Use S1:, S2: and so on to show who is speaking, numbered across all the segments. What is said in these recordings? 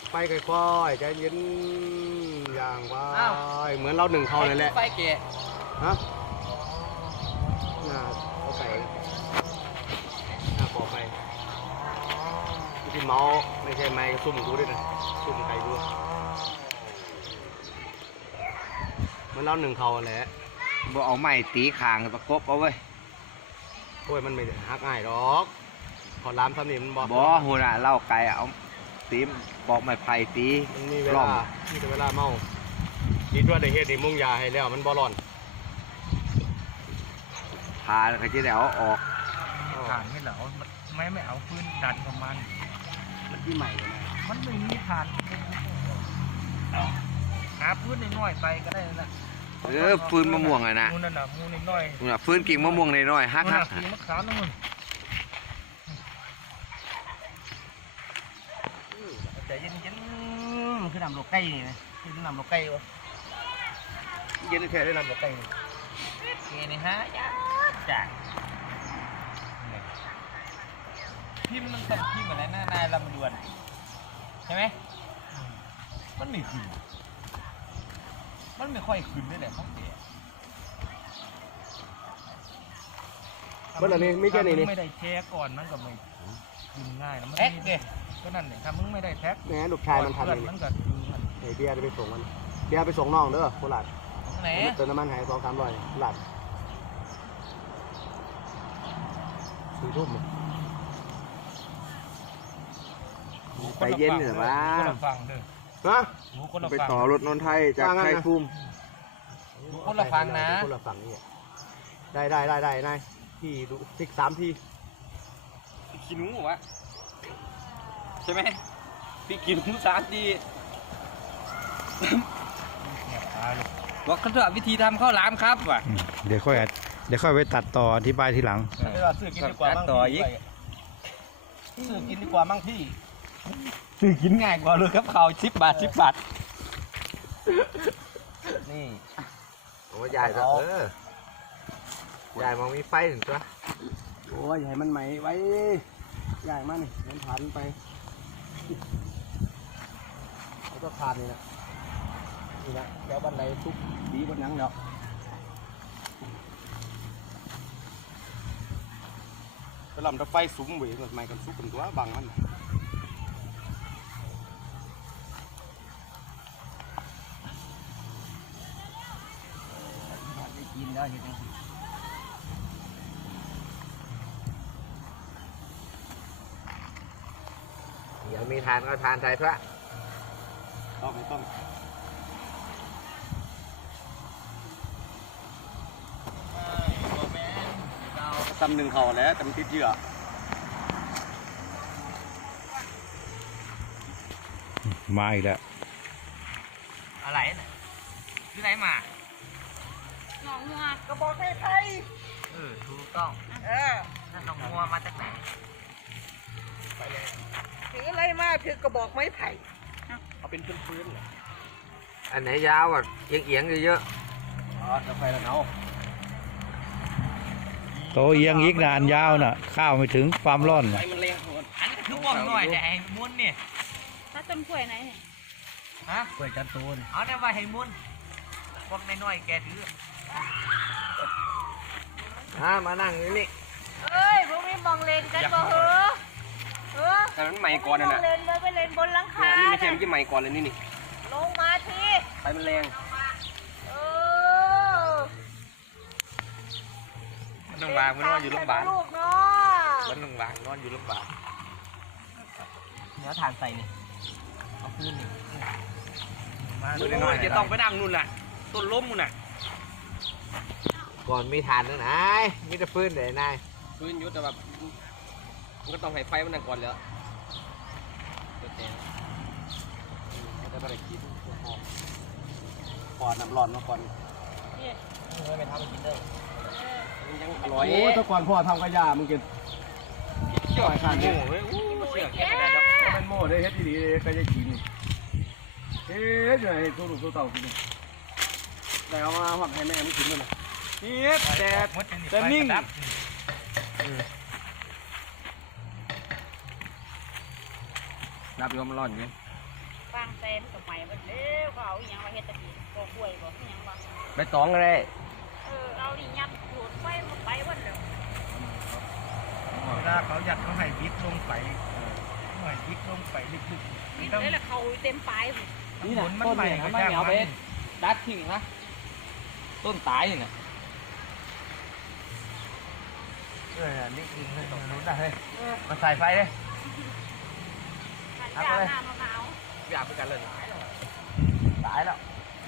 S1: ไปค่อยๆใจเย็นอย่างว่าเหมือนเราหนึ่งเขาเลยแหละ
S2: ไฟเกะ
S1: ฮะน่าเอาไก่น่าปอกไปที่เมาไม่ใช่ไม้ซุ่มกูด้วยนะซุ่มไก่กูเหมือนเราหนึ่งเขาแหละ
S2: บ่เอาไม้ตีขางประกบเอาไว้
S1: โอ้ยมันไม่หักง่ายหรอกขอล้ำทำนี่มันบ่
S2: หัวน่ะเล่าไก่เอาตีปอกไม้ไผ่ตี
S1: มันมีเวลามีแต่เวลาเมาคิดว่าได้เฮ็ดนี่มุ่งยาให้แล้วมันบ่ร้อน
S2: พาเขาจะได้เอาออก
S3: ฐานไม่เหรอไม่เอาพื้นดันกับมัน
S1: ที่ใหม่เลยนะ
S3: มันไม่มีฐานหาพื้นน้อยๆไปก็ได้นะ
S2: ฟืนมะม่วงอะนะ
S3: มูนั่นน่ะมูน้อย
S2: ฟืนกิ่งมะม่วงน้อยฮัก
S3: กิ่งมะขามนั่นมันใจเย็นๆคือนำโลไก่นี่นะคือนำโลไก่วะ
S1: เย็นแค่ได้นำกับไก่
S3: นี่ฮะจ้าพิมพ์มันต้องพิมพ์อะไรนายลำดวนใช่ไหมมันไม่ขึ้นมันไม่ค่อยขึ้นด้วยแหละของเสีย
S1: เมื่อไหร่นี่ไม่แค่นี้นี่
S3: ไม่ได้แช่ก่อนมันก็ไม่ขึ้นง่ายนะมันแท็กเกก็นั่นเนี่ยถ้ามึงไม่ได้แท็ก
S1: แหมลูกชายมันทำเลย
S3: มันก็ดึงมัน
S1: เบียร์จะไปส่งมันเบียร์ไปส่งน้องเด้อโคราช
S3: ไหน
S1: เติมน้ำมันหาย200-300โคราช4 ทุ่ม
S2: ไปเย็นเหรอวะ
S1: ฮะ
S2: ไปต่อรถนนไทยจากไทยภูมิ
S3: คนละฟังนะ
S1: คนละฝั่งนี่ได้นายพี่ดู3 ที
S2: ขี้หนูวะใช่ไหมพี่ขี้หนู3 ทีบอกเขาจะวิธีทำข้าวหลามครับว่ะ
S4: เดี๋ยวค่อยไปตัดต่ออธิบายทีหลัง
S3: ซื้อกินดีกว่ามั่ง
S2: ต่ออีก
S3: ซื้อกินดีกว่ามั่งพี่
S2: ซื้อกินง่ายกว่าเลยครับข้าว10 บาท
S1: นี่โอ้ยใหญ่ก็ใหญ่มองมีไฟถึงตัวโอ้ยใหญ่มันไหมไว้ใหญ่มากนี่มันผ่านไปแล้วก็ผ่านนี่นะแล้วบันไดทุกดีบนยังเนาะไปลำตะไฟซุ้มไว้ไม้กันซุกกันตัวบังมัน
S3: กินได้เห็นไหม
S2: เดี๋ยวมีทานก็ทานใส่พระ
S1: ต้องซ้ำหนึ่งเข่าแล้วแต่มันติดเยื่อ
S4: มาอีกแล้ว
S3: อะไรน่ะที่ไหนมา
S5: หนองงัวกระบอกไทย
S3: ถูกต้องนั่นหนองงัวมาจากไหน
S5: ไปเลยถืออะไรมาถือกระบอกไม้ไผ่
S1: เอาเป็นพื้นๆเลย
S2: อันไหนยาวอ่ะเอียงเยอะ
S1: จะไฟแล้วเนาะ
S4: โตเอียงอีกนานยาวน่ะข้าวไม่ถึงความร้อน
S1: ไฟมันแรง
S3: อันนี้คือว่องหน่อยแต่ให้มุนเนี่ย
S5: ถ้าต้นกล้วยไหน
S3: ฮะกล้วยจันตูนเอาได้ว่าให้มุนว่องน้อยแกถือ
S2: มานั่งนี่
S5: เอ้ยพวกนี้มองเลนกันบ่
S1: แต่มันใหม่ก่อนนะ
S5: เลนเลยไปเลนบนหลังคา
S1: นี่ไม่ใช่ไม่ใช่ใหม่ก่อนเลยนี่
S5: ลงมาที
S1: ไฟมันแรง
S2: มันต้องวางมันนอนอยู่โรงพยาบาลมันต้องวางนอนอยู่โรงพยาบาล
S3: เนื้อทานใส่นี่เอาพื้นนี่
S2: มาจะต้องไปนั่งนู่นน่ะต้นล้มนู่นน่ะก่อนมีทานนะนายมีแต่ฟืนเลยนาย
S1: ฟืนยุดแต่แบบมันก็ต้องให้ไฟมันนั่งก่อนแล้วจะไปกินก่อนน้ำร้อนมาก่อน
S3: ไม่ทำกินได้
S1: ยังอร่อยโอ้ถ้าก่อนพ่อทำกระยามึงกิน
S2: เชื่อทานโม่เฮ้ย
S1: เชื่อแค่ไหนดอกมันโม่ได้เฮ็ดดีๆก็จะกินเฮ้ยเดี๋ยวให้สู้ลูกสู้เต่ากินแต่เอามาหมักให้แม่ไม่กินเลยนี่แต่นิ่งนับยอมร้อนอยู่
S6: ฟางแซมกับใหม่เบิดเร็วเขาเอาอหย่างมาเฮ็ดตะกี้บ่กล้วยบ่อหยังบ่
S1: ไปตองก็ได้
S6: เอาดิยัดโดดไปมันไปเบิดแล้ว
S4: เวลาเขายัดเขาให้บิดลงไปหน่อยบิดลงไปลึก
S6: นี่เลยละเขาเต็มปลายพุ่น
S3: นี่นะต้นเนี่ยนะไม่เอาไปดัดทิ้งนะต้นตายนี่นะ
S2: นี่กินเลยตรงนู้นนะเฮ้ยมาใส่ไฟเลย
S6: มันจะน้ำมะพร้าว
S2: อยากไปกันเลยตายแล้ว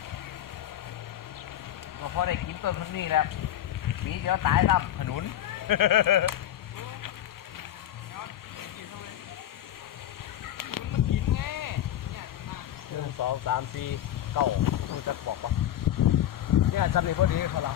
S2: พอได้กินต้นมันนี่แล้วปีเดียวตายซ้ำขนุน
S3: มันกินไง
S1: 1 2 3 4 9มันจะบอกว่าเนี่ยจำนี่พอดีเขาละ